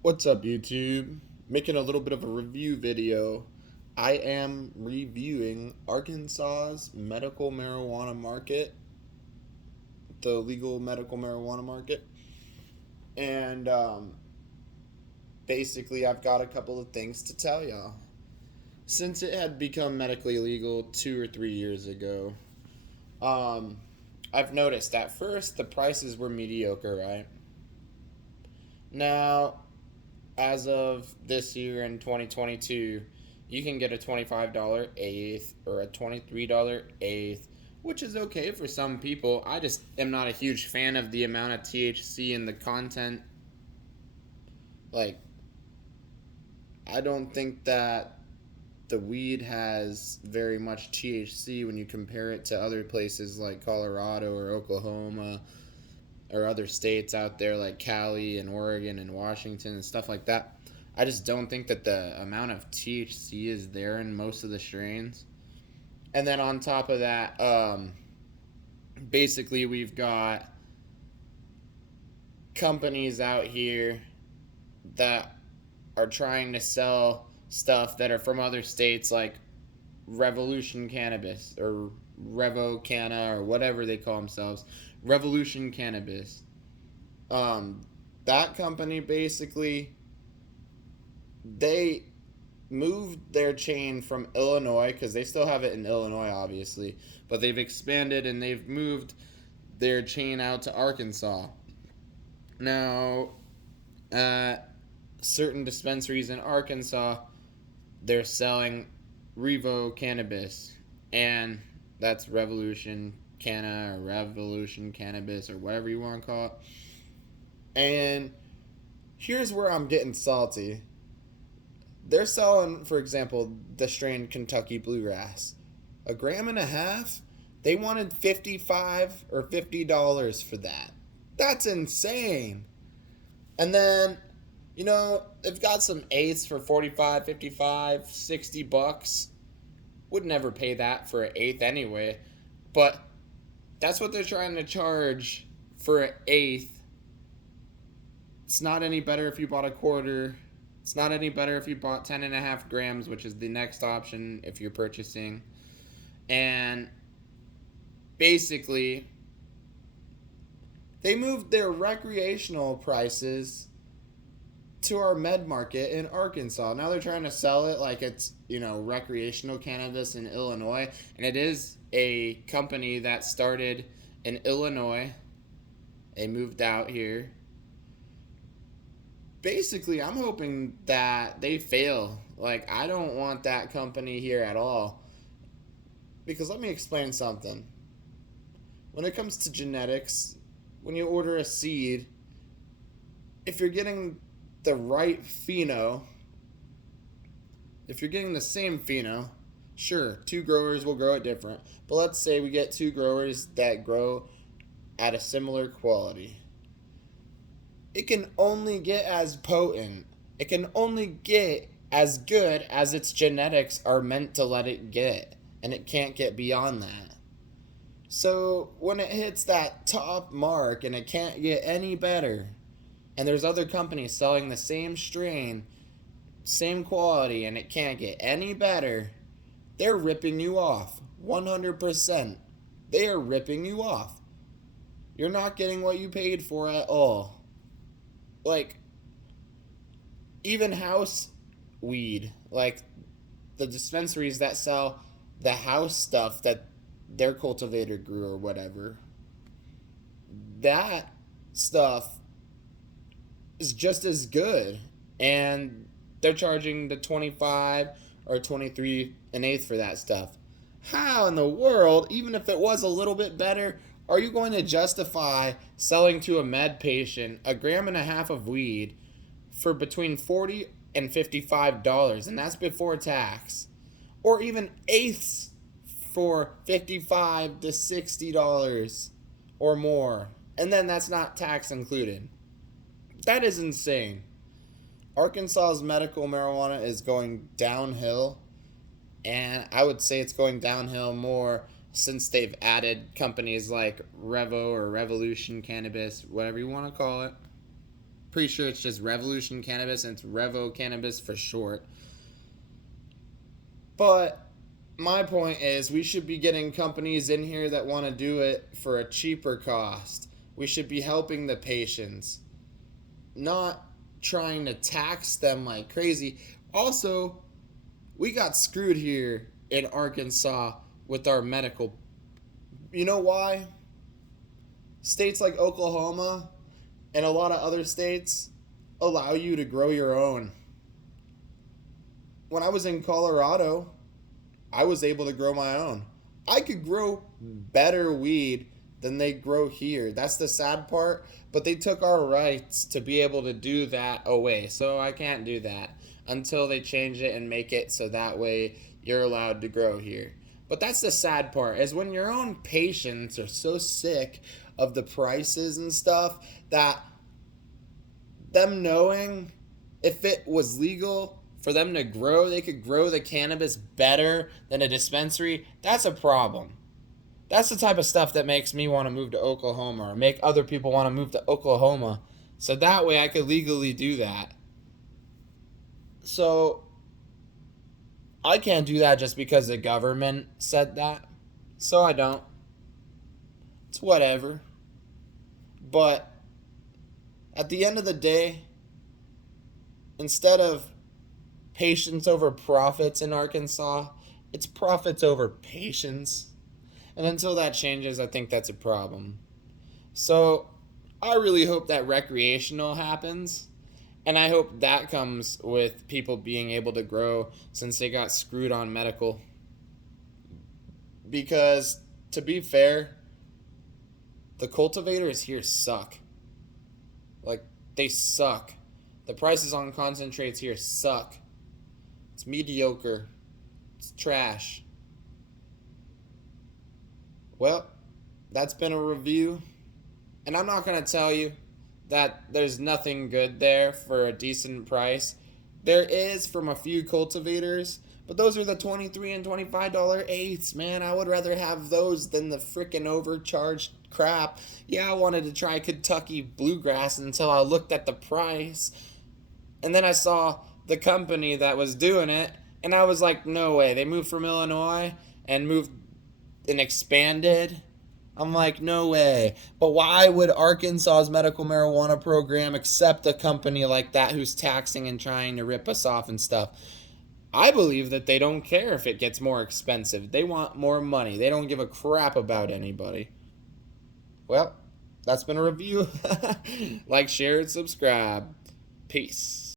What's up, YouTube? Making a little bit of a review video. I am reviewing Arkansas's medical marijuana market, the legal medical marijuana market. And basically, I've got a couple of things to tell y'all. Since it had become medically legal 2 or 3 years ago, um, I've noticed at first the prices were mediocre, right? Now, as of this year in 2022, you can get a $25 eighth or a $23 eighth, which is okay for some people. I just am not a huge fan of the amount of THC in the content. Like, I don't think that the weed has very much THC when you compare it to other places like Colorado or Oklahoma or other states out there like Cali and Oregon and Washington and stuff like that. I just don't think that the amount of THC is there in most of the strains. And then on top of that, basically we've got companies out here that are trying to sell stuff that are from other states like Revolution Cannabis or Revo Canna or whatever they call themselves. Revolution Cannabis. Um, that company basically they moved their chain from Illinois because they still have it in Illinois, obviously, but they've expanded and they've moved their chain out to Arkansas. Now, at certain dispensaries in Arkansas, they're selling Revo cannabis, and that's Revolution Canna or Revolution Cannabis or whatever you want to call it. And here's where I'm getting salty. They're selling, for example, the strain Kentucky Bluegrass. A gram and a half? They wanted 55 or $50 for that. That's insane. And then, they've got some eighths for 45, 55, 60 bucks. Would never pay that for an eighth anyway. But that's what they're trying to charge for an eighth. It's not any better if you bought a quarter. It's not any better if you bought 10.5 grams, which is the next option if you're purchasing. And basically, they moved their recreational prices to our med market in Arkansas. Now they're trying to sell it like it's, recreational cannabis in Illinois. And it is a company that started in Illinois. They moved out here. Basically, I'm hoping that they fail. Like, I don't want that company here at all. Because let me explain something. When it comes to genetics, when you order a seed, if you're getting the right pheno, if you're getting the same pheno, sure, two growers will grow it different. But let's say we get two growers that grow at a similar quality. It can only get as potent. It can only get as good as its genetics are meant to let it get. And it can't get beyond that. So when it hits that top mark and it can't get any better, and there's other companies selling the same strain, same quality, and it can't get any better, they're ripping you off. 100%. They are ripping you off. You're not getting what you paid for at all. Like, even house weed, like the dispensaries that sell the house stuff that their cultivator grew or whatever, that stuff is just as good. And they're charging the 25 or 23 an eighth for that stuff. How in the world, even if it was a little bit better, are you going to justify selling to a med patient a gram and a half of weed for between $40 and $55, and that's before tax, or even eighths for $55 to $60 or more, and then that's not tax included? That is insane. Arkansas's medical marijuana is going downhill, and I would say it's going downhill more since they've added companies like Revo or Revolution Cannabis, whatever you want to call it. pretty sure it's just Revolution Cannabis, and it's Revo Cannabis for short. But my point is, we should be getting companies in here that want to do it for a cheaper cost. We should be helping the patients, not trying to tax them like crazy. Also, we got screwed here in Arkansas with our medical. You know why? States like Oklahoma and a lot of other states allow you to grow your own. When I was in Colorado, I was able to grow my own. I could grow better weed than they grow here. That's the sad part. But they took our rights to be able to do that away. So I can't do that until they change it and make it so that way you're allowed to grow here. But that's the sad part, is when your own patients are so sick of the prices and stuff that them knowing if it was legal for them to grow, they could grow the cannabis better than a dispensary. That's a problem. That's the type of stuff that makes me want to move to Oklahoma, or make other people want to move to Oklahoma, so that way I could legally do that. So I can't do that just because the government said that. So I don't. It's whatever. But at the end of the day, instead of patience over profits in Arkansas, it's profits over patience. And until that changes, I think that's a problem. So I really hope that recreational happens. And I hope that comes with people being able to grow, since they got screwed on medical. Because, to be fair, the cultivators here suck. Like, they suck. The prices on concentrates here suck. It's mediocre. It's trash. Well, that's been a review. And I'm not going to tell you that there's nothing good there for a decent price. There is from a few cultivators, but those are the $23 and $25 eighths, man. I would rather have those than the freaking overcharged crap. Yeah, I wanted to try Kentucky Bluegrass until I looked at the price. And then I saw the company that was doing it, and I was like, no way. They moved from Illinois and moved and expanded. I'm like, no way. But why would Arkansas's medical marijuana program accept a company like that who's taxing and trying to rip us off and stuff? I believe that they don't care if it gets more expensive. They want more money. They don't give a crap about anybody. Well, that's been a review. Like, share, and subscribe. Peace.